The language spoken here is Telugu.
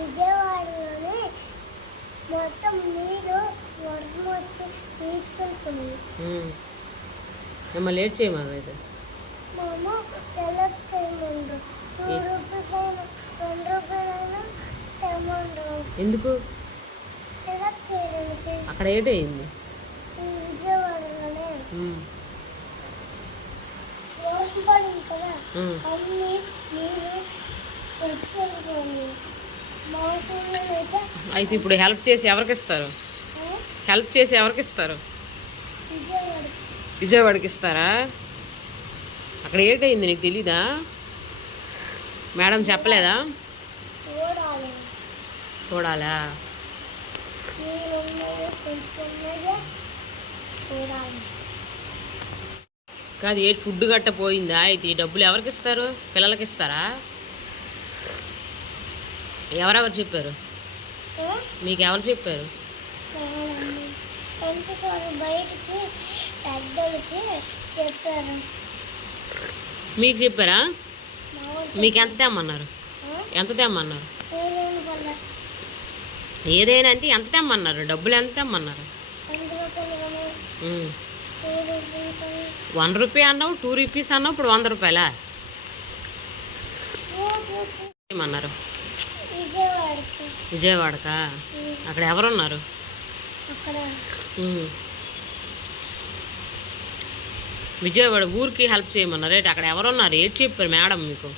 విజయవాడలోనే మొత్తం నీరు వర్షం వచ్చి తీసుకెళ్ళిపోయింది. మిమ్మల్ని లేట్ చేయమన్నారు అయితే మామ సెలెక్ట్ చేయమండ్రు. 2 రూపీస్ అయినా 1 రూపాయలైనా తెమ్మండ్రు. ఎందుకు సెలెక్ట్ చేయడానికి? అక్కడ ఏటయింది విజయవాడలోనే వర్షం పడింది కదా, అన్ని నీరు వచ్చి అయితే ఇప్పుడు హెల్ప్ చేసి ఎవరికి ఇస్తారు? హెల్ప్ చేసి ఎవరికి ఇస్తారు? విజయవాడకి ఇస్తారా? అక్కడ ఏటయింది నీకు తెలీదా? మేడం చెప్పలేదా? చూడాలా? కాదు, ఏ ఫుడ్ గట్ట పోయిందా? అయితే ఈ డబ్బులు ఎవరికి ఇస్తారు? పిల్లలకి ఇస్తారా? ఎవరెవరు చెప్పారు మీకు? ఎవరు చెప్పారు? బయటికి పెద్దలకి చెప్పారు. మీకు చెప్పారా? మీకు ఎంత తెమ్మన్నారు? ఎంత తెమ్మన్నారు? ఏదైనా అంటే ఎంత తెమ్మన్నారు? డబ్బులు ఎంత తెమ్మన్నారు? 1 రూపీ అన్నావు, 2 రూపీస్ అన్నావు, ఇప్పుడు 100 రూపాయలా ఏమన్నారు? విజయవాడకా? అక్కడ ఎవరున్నారు? విజయవాడ ఊరికి హెల్ప్ చేయమన్నారు. రేటు అక్కడ ఎవరున్నారు? ఏటి చెప్పారు మేడం మీకు?